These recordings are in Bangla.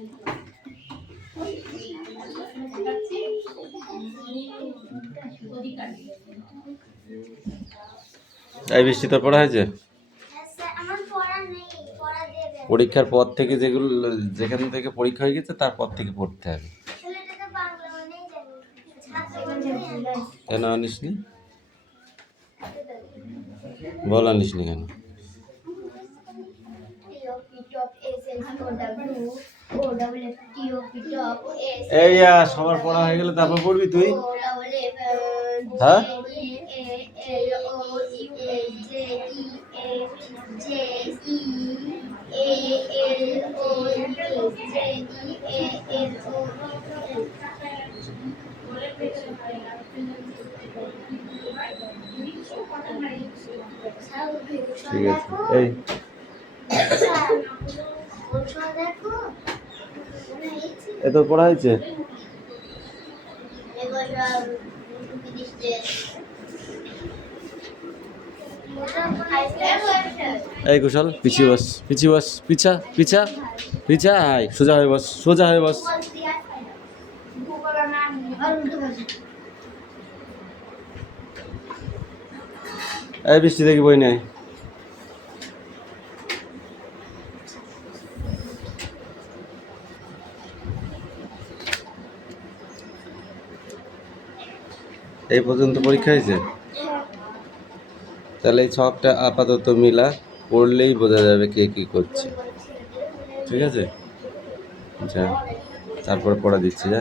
এই বৃষ্টি তোর পড়া হয়েছে? পরীক্ষার পর থেকে যেগুলো যেখান থেকে পরীক্ষা হয়ে গেছে তারপর থেকে পড়তে হবে। কেন আনিসনি? বল আনিসনি কেন? এই সবার পড়া হয়ে গেলে তারপর পড়বি তুই? হ্যাঁ, ঠিক আছে। এই এত পড়া হয়েছে? এই কুশল পিছিয়ে বস, পিছিয়ে বস, পিছা পিছা পিছা, হাই সোজা হয়ে বস, সোজা হয়ে বস। এই বৃষ্টি দেখি বই নেই। এই পর্যন্ত পরীক্ষা হয়েছে? তাহলে এই ছকটা আপাতত মিলা, পড়লেই বোঝা যাবে কে কি করছে। ঠিক আছে, আচ্ছা তারপরে পড়া দিচ্ছি। যা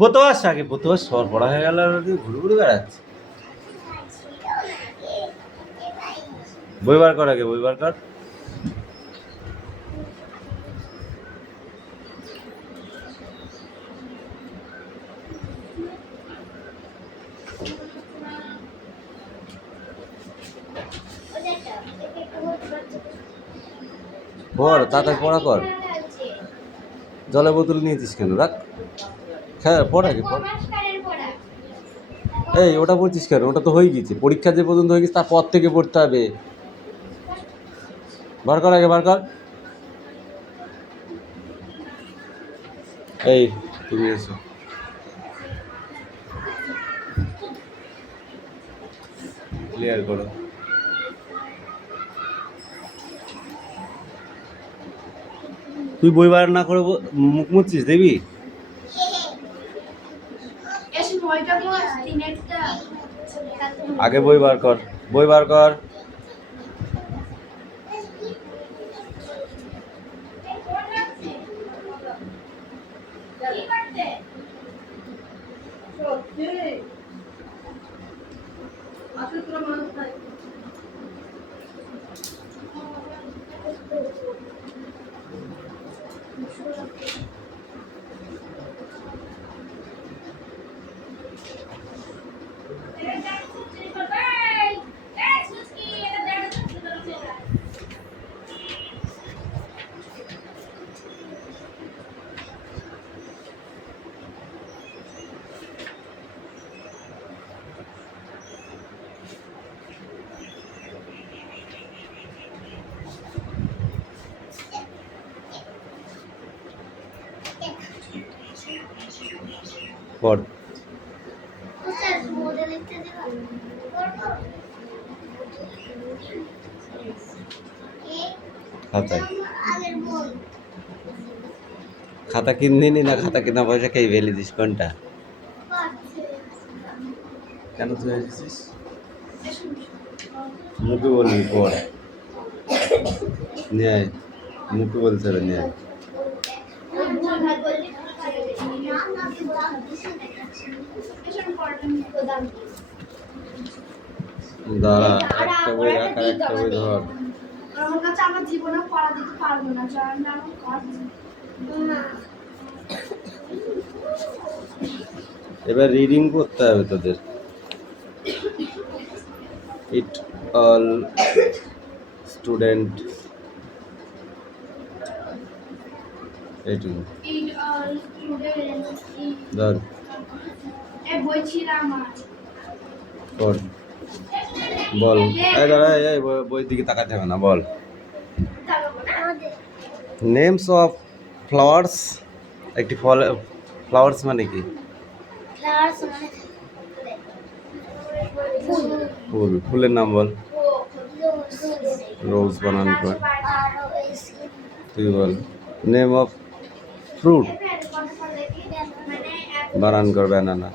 বোতোয়াস, আগে বোতোয়াস সর পড়া হয়ে গেল, ঘুরে ঘুরে বেড়াচ্ছে। বই বার কর, আগে বই বার কর। পড় তাড়াতাড়ি পড়া কর। জলের বোতল নিয়েছিস কেন? রাখ, হ্যাঁ পড় আগে পড়। এই ওটা পড়ছিস কেন? ওটা তো হয়ে গেছে, পরীক্ষা যে পর্যন্ত হয়ে গেছে তারপর থেকে পড়তে হবে। বার কর আগে, বার কর। এই তুমি এসো। ক্লিয়ার করো। তুই বই বার না করে মুখ মুচ্ছিস দেবী? আগে বই বার কর, বই বার কর। পড়। খাতায় খাতা কিনদিনি না, খাতা কেনা পয়সা খেয়ে ফেলে দিস কোনটা? কেন তুই এসেছিস? মুখে বলবি পড়, ন্যায় মুখে বলতে হবে ন্যায়। দাঁড়া, একটা বই রাখ আর একটা বই ধর। এবার রিডিং করতে হবে তোদের। ইট অল স্টুডেন্ট, এইটুকু ধর। বল, এই দাঁড়া, এই বইয়ের দিকে তাকাতে হবে না, বল। নেমস অফ ফ্লাওয়ার্স, একটি ফল। ফ্লাওয়ার্স মানে কি? ফ্লাওয়ার্স মানে ফুল। ফুল, ফুলের নাম বল। রোজ। রোজ বানান কর। ROS। তুই বল। নেম অফ ফ্রুট, বানান কর ব্যানানা।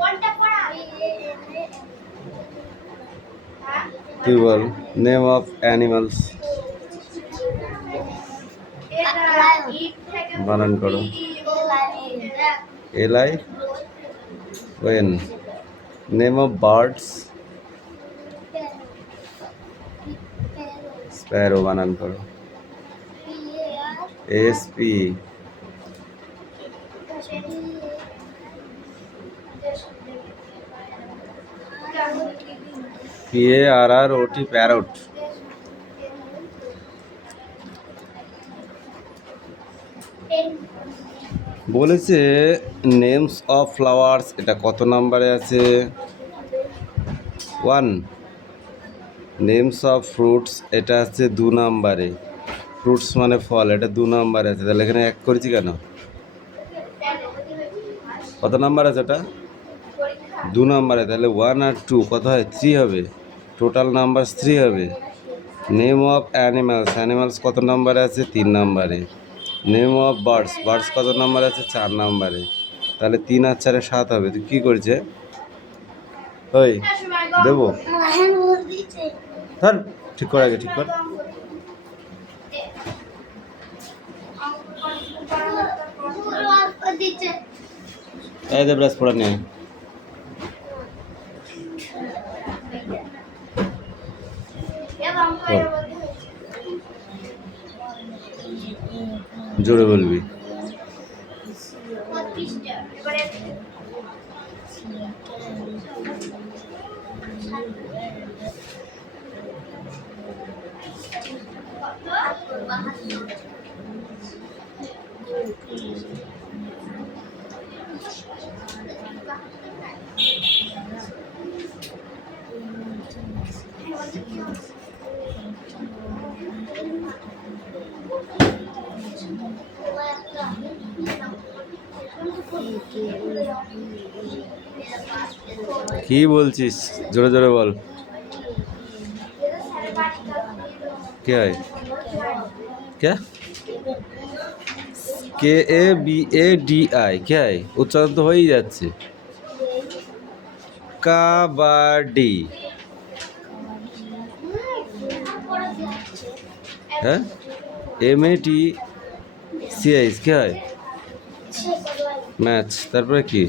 তুই বল। নেম অফ অ্যানিমালস, বানান করো। এলাই ওয়েন। নেম অফ বার্ডস, স্প্যারো, বানান করো। SP। PARROT, parrot. বলেছে নেমস অফ ফ্লাওয়ার্স, এটা কত নাম্বারে আছে? 1। নেমস অফ ফ্রুটস, এটা আছে 2 নাম্বারে। ফ্রুটস মানে ফল, এটা 2 নাম্বারে আছে। তাহলে এখানে 1 করেছি কেন? কত নাম্বার আছে এটা? 2 নাম্বারে। তাহলে 1 আর 2 কত হয়? 3 হবে। টোটাল নাম্বার 3 হবে। নেম অফ অ্যানিমালস, অ্যানিমালস কত নাম্বারে আছে? 3 নাম্বারে। নেম অফ বার্ডস, বার্ডস কত নাম্বারে আছে? 4 নাম্বারে। তাহলে 3 আর 4 7 হবে। তুই কী করছে? ওই দেবো ধর, ঠিক কর, আগে ঠিক কর। এই দে ব্রাশ পড়া নিয়ে। জোরে বলবি। কি বলছিস? জোরে জোরে বল। কে হয়? কে? KABADI, কে হয়? উচ্চারণ তো হয়েই যাচ্ছে। কাবাডি। হ্যাঁ, MATCH, কে হয়? ম্যাচ। তারপরে কি?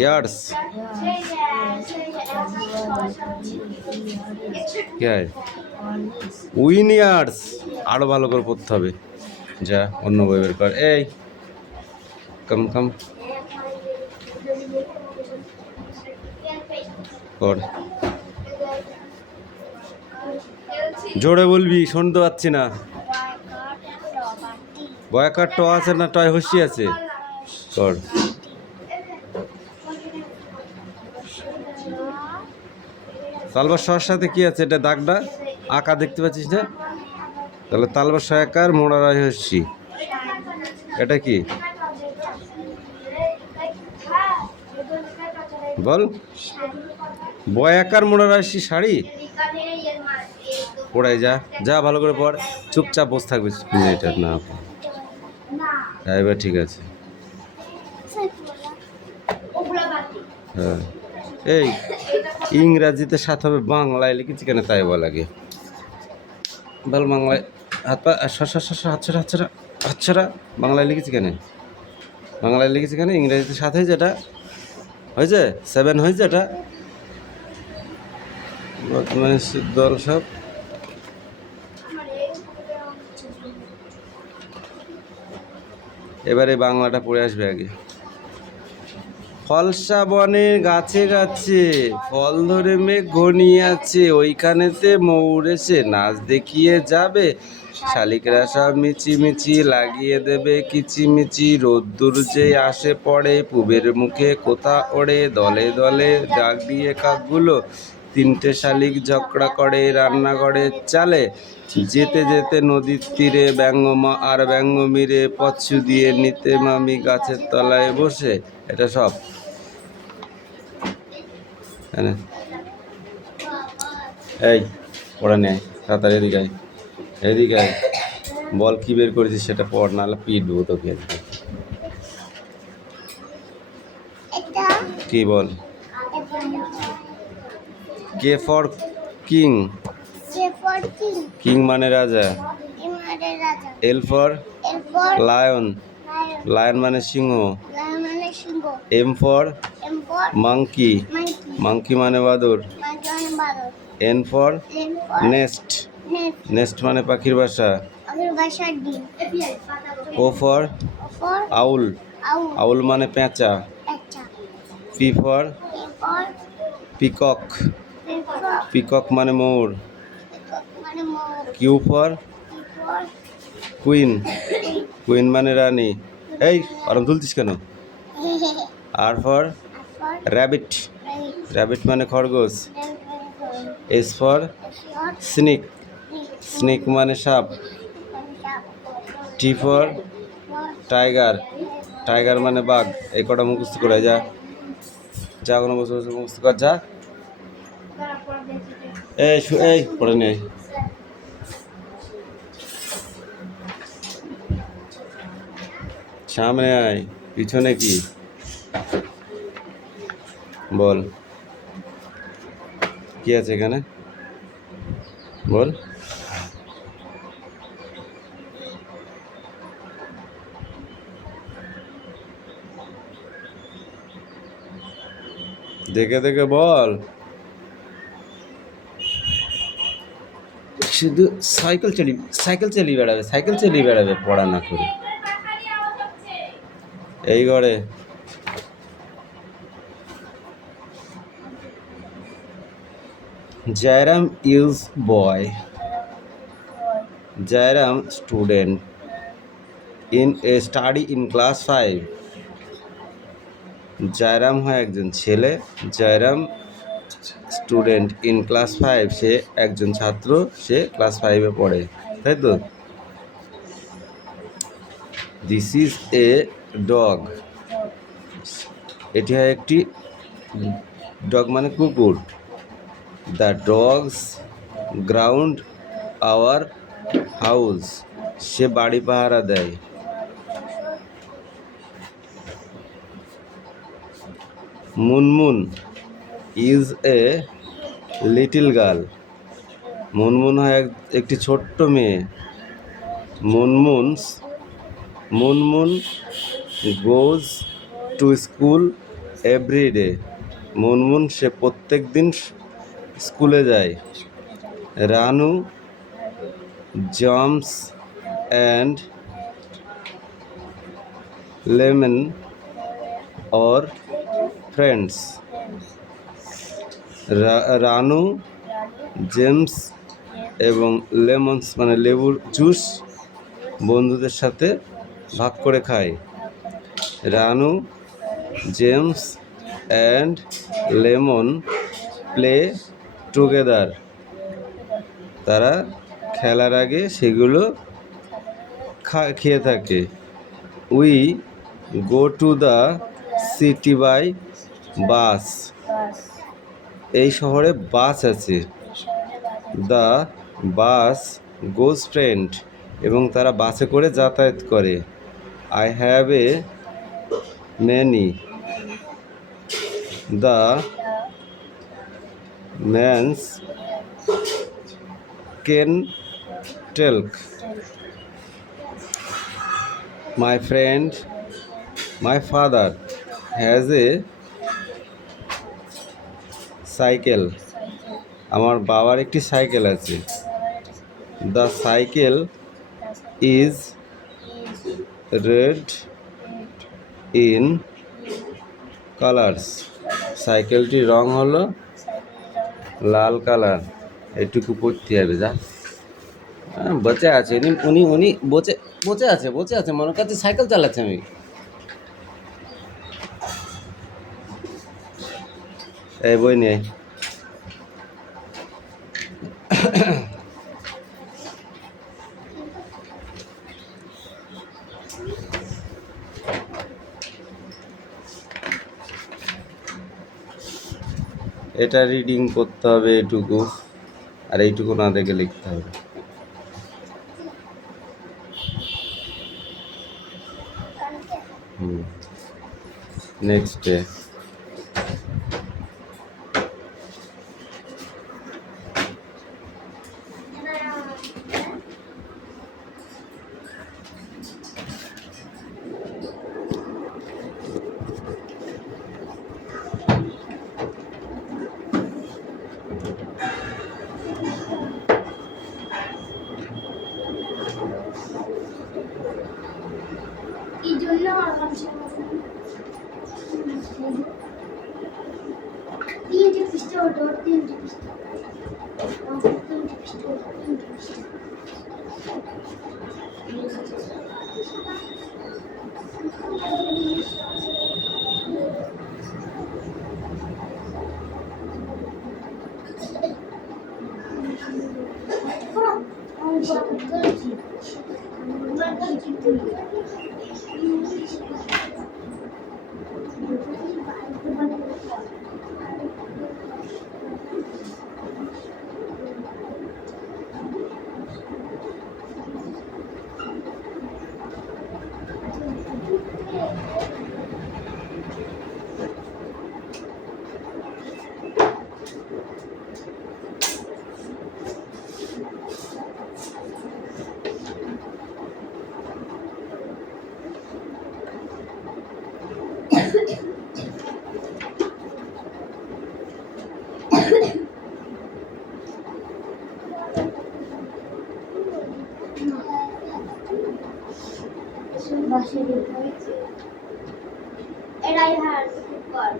ইয়ার্স, কে হয়? উইনিয়ার্স। আরো ভালো করে পড়তে হবে। যা অন্য বই বের কর। এই কম কম কর। জোরে বলবি, শুনতে পাচ্ছি না। বয়াকার ট আছে না টয় হসি আছে? কর। তালবার শর সাথে কি আছে? এটা দাগটা আঁকা দেখতে পাচ্ছিস না? তাহলে তালবার সয়াকার মোড়ারাই হসি, এটা কি বল? বয়াকার মোড়ারাশি শাড়ি। পড়াই যা, যা ভালো করে পড়। চুপচাপ বসে থাকবে এটা না। হ্যাঁ, এবার ঠিক আছে। হ্যাঁ, এই ইংরাজিতে সাথে হবে বাংলায় লিখেছি কেন তাই বল আগে বল। বাংলায় হাত পা হাতছাড়া হাতছাড়া হাতছাড়া। বাংলায় লিখেছি কেন? বাংলায় লিখেছি কেন? ইংরাজিতে সাথে হয়েছে, এটা হয়েছে 7 হয়েছে। এটা বদমাইশের দল সব। এবারে বাংলাটা পড়ে আসবে আগে। ফলসা বনের গাছে গাছে ফল ধরে মেঘ ঘনিয়ে আছে, ওইখানেতে ময়ূর এসে নাচ দেখিয়ে যাবে। শালিকেরা সব মিচিমিচি লাগিয়ে দেবে কিচিমিচি, রোদ্দুর যে আসে পড়ে পুবের মুখে কোথা ওড়ে, দলে দলে ডাক দিয়ে কাকগুলো তিনটে শালিক ঝগড়া করে রান্নাঘরের চালে। যেতে যেতে নদীর তীরে ব্যঙ্গমা আর ব্যঙ্গমীরে পচ্ছু দিয়ে নিতে মামি গাছের তলায় বসে। এটা সব হ্যাঁ। এই পড়া নেয় তাড়াতাড়ি এদিকে আয়, এদিকে আয়। বল কি বের করেছিস সেটা পড়, নাহলে পিটবো তোকে। এটা কি বল? কে ফর কিং, যে ফর কিং, কিং মানে রাজা। ইমাদের রাজা। এল ফর এরপর লায়ন, লায়ন, লায়ন মানে সিংহ। লায়ন মানে সিংহ। এম ফর এরপর মাংকি, মাইকি, মাংকি মানে বাদর। মাইকি মানে বাদর। এন ফর এরপর নেস্ট, নেট, নেস্ট মানে পাখির বাসা। আগের বাসার ডিম। ও ফর ওপর আউল, আউল, আউল মানে পেঁচা। একটা। পি ফর এরপর পিকক, এরপর পিকক মানে ময়ূর। মানে মোর। কিউ ফর এরপর কুইন, কুইন মানে রানী। এই আরাম তুলছিস কেন? আর ফর এরপর র্যাবিট, র্যাবিট মানে খরগোশ। এরপর এস ফর স্নেক, স্নেক মানে সাপ। টি ফর টাইগার, টাইগার মানে বাঘ। এই কটা মুখস্থ করে যা, যা কোনো বসে বসে মুখস্থ কর যা। এই পড়ে নে। সামনে আয়, পিছনে কি বল? কি আছে এখানে বল? দেখে দেখে বল। শুধু সাইকেল চালিয়ে বেড়াবে, সাইকেল চালিয়ে বেড়াবে পড়া না করে। এই ঘরে Jairam is boy, Jairam student in a study in class 5. Jayram হয় একজন ছেলে, জয়রাম স্টুডেন্ট ইন ক্লাস 5, সে একজন ছাত্র, সে ক্লাস 5-এ পড়ে, তাই তো? দিস ইজ এ ডগ, এটি হয় একটি ডগ মানে কুকুর। The dogs ground our house, সে বাড়ি পাহারা দেয়। Munmun is a little girl, Munmun হয় একটি ছোট্ট মেয়ে। Munmun goes to school every day, Munmun সে প্রত্যেক দিন স্কুলে যায়। Ranu James and Lemon are friends, Ranu James এবং লেমনস মানে লেবুর জুস বন্ধুদের সাথে ভাগ করে খায়। Ranu James and Lemon play together, তারা খেলার আগে সেগুলো খেয়ে থাকে। We go to the city by bus, এই শহরে বাস আছে। দ্য বাস গোজ ফ্রেন্ড, এবং তারা বাসে করে যাতায়াত করে। I have a many, the mans can talk. My friend my father has a cycle, আমার বাবার একটি সাইকেল আছে। The cycle is red in colours, সাইকেলটির রং হলো লাল কালার। এটুকু পড়তে হবে যা। বসে আছে উনি উনি উনি বসে বসে আছে মনে কাছে সাইকেল চালাচ্ছে আমি। এই বই নিয়ে এটা রিডিং করতে হবে এইটুকু, আর এইটুকু না দেখে লিখতে হবে। Next day. এই জন্য আমার কাছে তিনটে পৃষ্ঠা ওটা তিনটে পৃষ্ঠা তিনটে পৃষ্ঠা তিনটে পৃষ্ঠা এটাই হার কর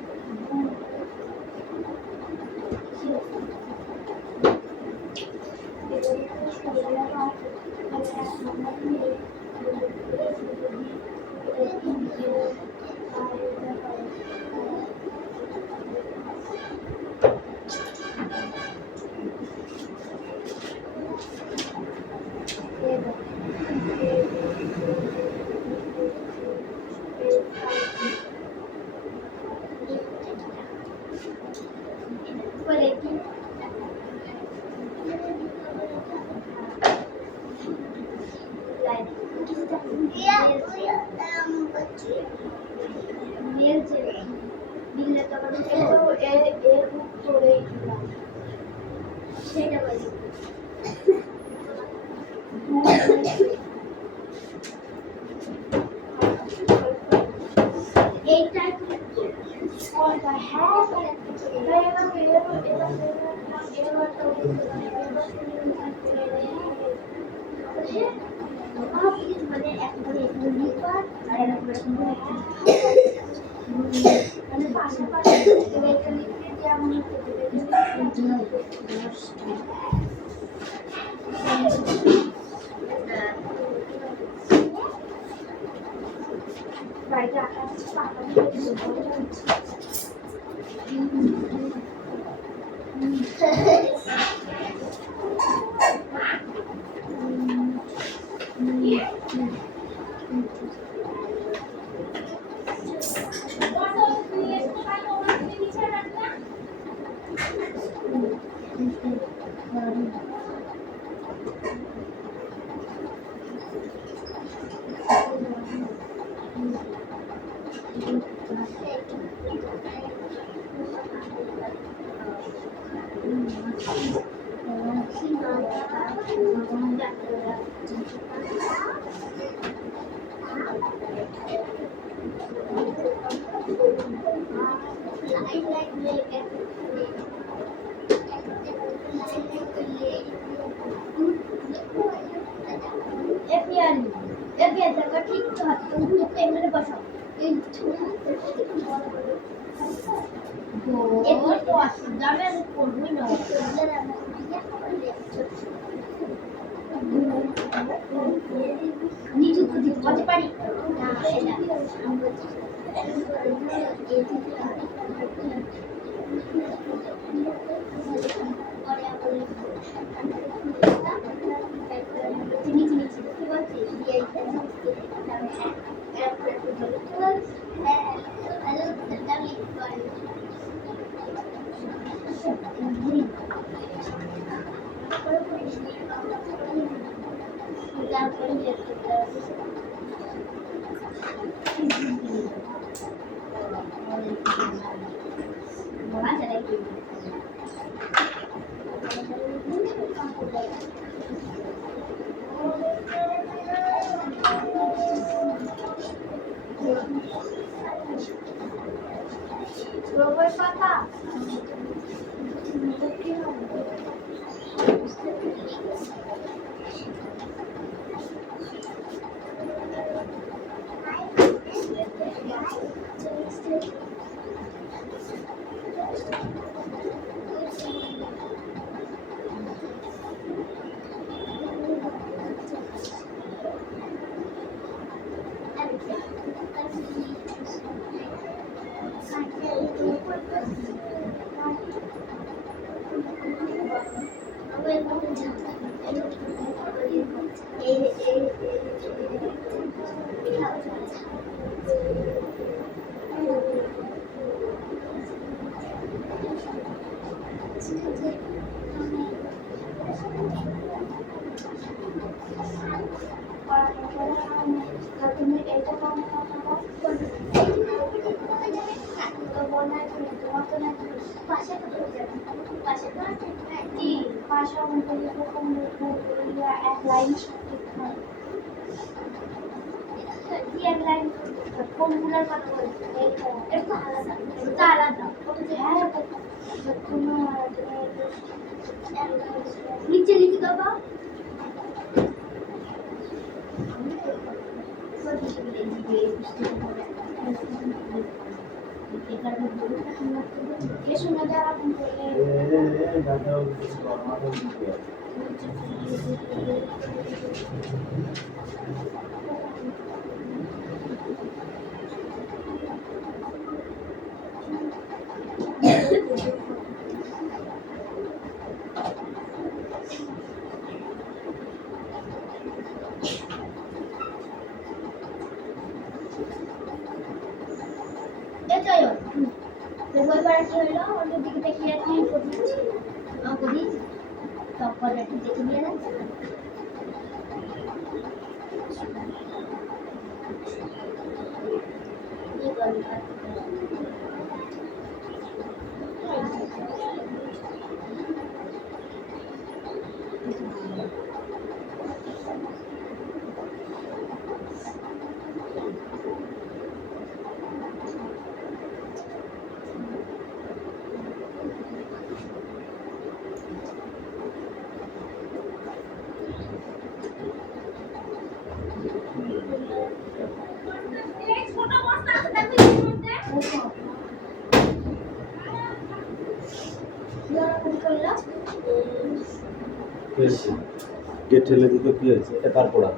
সেটা বলি এইটা মানে একবারে আর মানে পাশাপাশি এটা লিখতে যেমন বাড়িতে আকাশ পাকা ঠিক তো হাত এমনি বসাও এই নিচু দিতে পারি না এটা আমি বলছি এক লাইন এক লাইন কোনগুলোর কথা বলছি এটা আলাদা এটা আলাদা হ্যাঁ নিচে লিখে দেবো শোনা যাওয়া কি হলো অন্যদিকে দেখে আমি করছি করি তারপর একটু দেখে নিয়ে যাচ্ছে কে ঠেলে দিতে কি হয়েছে এটা কার পড়া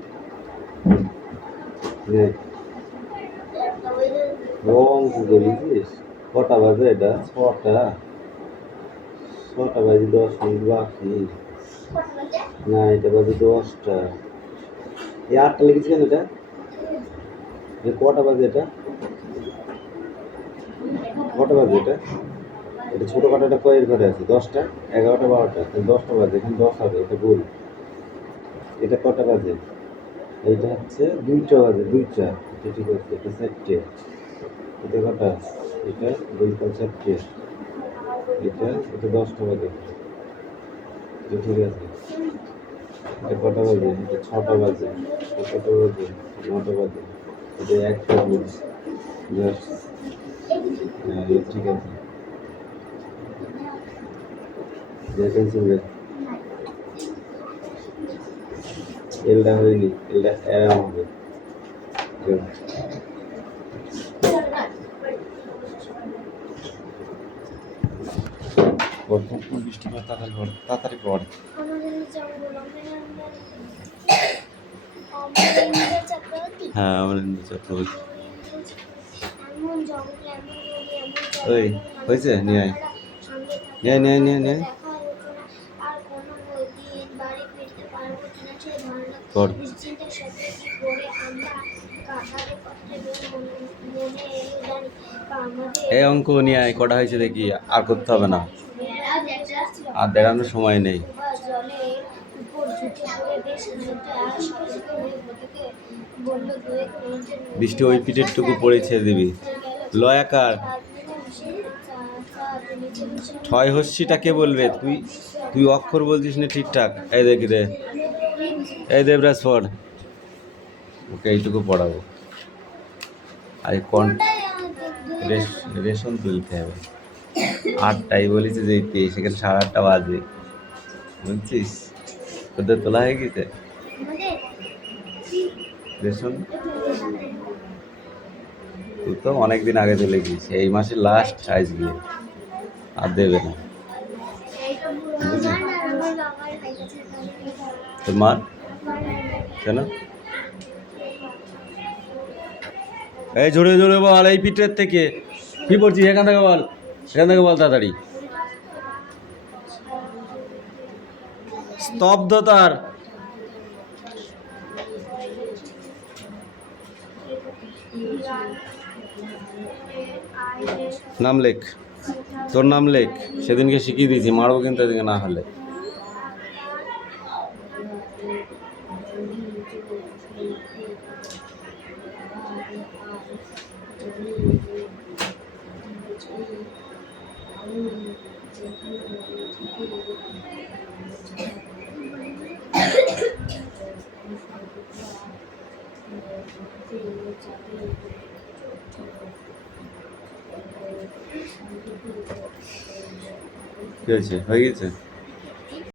রং কি করেছিস কটা বাজে এটা ছটা বাজে 10 মিনিট বাকি না এটা বাজে 10টা এই 8টা লিখেছি কেন এটা কটা বাজে এটা কটা বাজে এটা এটা ছোটো কাটাটা কয়ের ঘরে আছে 10টা 11টা 12টা 10টা বাজে এখানে 10 হবে এটা ভুল এটা কটা বাজে এইটা হচ্ছে 2টা বাজে 2টা এটা ঠিক আছে এটা 4টে এটা কটা এটা 2টা 4টে এটা 10টা বাজে এটা ঠিক আছে এটা কটা বাজে এটা 6টা বাজে এটা কটা বাজে 9টা বাজে এটা 1টা বাজে জাস্ট হ্যাঁ ঠিক আছে পেন্সিল এলটা হয়নি এলটা এরাম হবে পড় পড়, পড়, বৃষ্টি পড়, তাড়াতাড়ি পড়, তাড়াতাড়ি পড়। অমরেন্দ্র চক্রবর্তী। হ্যাঁ অমরেন্দ্র চক্রবর্তী। এমন জঙ্গলে এমন নদী, এমন ওই, হয়েছে? নিয়ে আয়। নিয়ে আয়। দেখা হতো না। আর কোনো দিন বাড়ি ফিরতে পারবো কিনা সে ধারণা পড়। নিশ্চিন্তের সাথে কি করে আমরা কাকারে কথা মনে এলো জানি বা আমাদের এই অঙ্ক নিয়ে আয়, কটা হয়েছে দেখি, আর করতে হবে না, আর দেখানোর সময় নেই। জলের উপর ঝুঁকে পড়ে বেশ খানিকটা আর সতর্ক হয়ে বটুকে বলল, 2-1 মিনিটের মধ্যে বৃষ্টি ওই পিঠেরটুকু পড়ে ছেড়ে দিবি। লয়াকার ছয় হস্যিটা কে বলবে? তুই তুই অক্ষর বলছিস না ঠিকঠাক। এই দেখ রে, এই দেবরাজ পড়, ওকে এইটুকু পড়াবো। আর রেশন তুলতে হবে। 8টাই বলেছে যে 23, সেখানে 8:30 বাজে, বুঝছিস? তোদের তোলা হয়ে গেছে রেশন? তুই তো অনেকদিন আগে তুলে গিয়েছিস, এই মাসের লাস্ট আজকে, আর দেবে না, বুঝলি? তোর মার কেন? এই জোরে জোরে বল, এই পিঠের থেকে কি পড়ছিস? এখান থেকে বল, এখান থেকে বল তাড়াতাড়ি। স্তব্ধতার নাম লেখ, তোর নাম লেখ, সেদিনকে শিখিয়ে দিয়েছি, মারবো কিন্তু এদিকে না হলে। কি হয়েছে? হয়ে গেছে?